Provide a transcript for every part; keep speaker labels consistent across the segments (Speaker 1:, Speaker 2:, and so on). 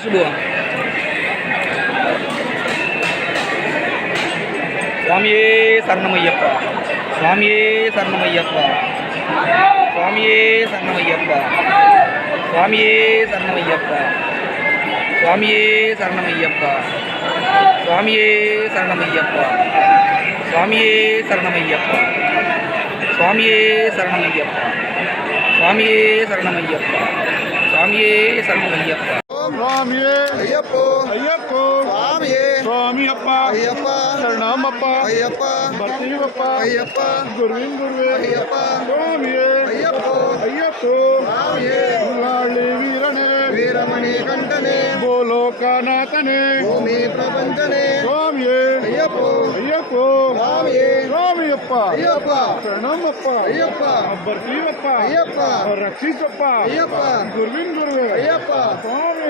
Speaker 1: subuh. Swami Sarnamayyappa. suami Sarnamayyappa. Swami suami Swami Sarnamayyappa. suami Sarnamayyappa. Swami suami Swami Sarnamayyappa. suami Sarnamayyappa. Swami suami Swami Sarnamayyappa.
Speaker 2: சுவாமியே ஐயப்போ ஐயப்போ சுவாமியே சுவாமி அப்பா ஐயப்பா சரணம் அப்பா ஐயப்பா பர்த்தீவப்பா ஐயப்பா குருவின் குருவே ஐயப்பா சுவாமியே ஐயப்போ ஐயப்போ
Speaker 3: சுவாமியே
Speaker 2: உள்ளாளி வீரனே
Speaker 3: வீரமணி கண்டனே
Speaker 2: கோலோகநாதனே
Speaker 3: பூமி பிரபஞ்சனே சுவாமியே ஐயப்போ ஐயப்போ சுவாமியே
Speaker 2: சுவாமி அப்பா ஐயப்பா சரணம் அப்பா ஐயப்பா பர்த்தீவப்பா ஐயப்பா ரக்ஷிசப்பா ஐயப்பா குருவின் குருவே ஐயப்பா சுவாமி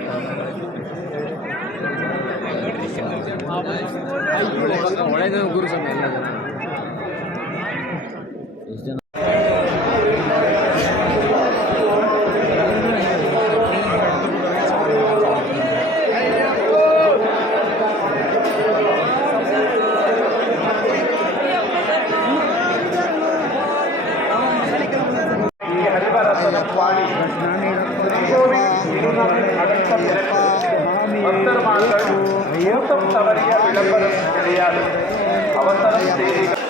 Speaker 2: ಒಳ್ಳೆಯದು ಗುರು ಸ್ವಾಮಿ ಎಷ್ಟು ಜನ ಹರಿಭರಸನ ಪಾಡಿ ಕೋವಿ ಗುರುನಾಥ ಅಡಂತ भक्तर्माकण भूतम तवरिया विलंबन अवसर से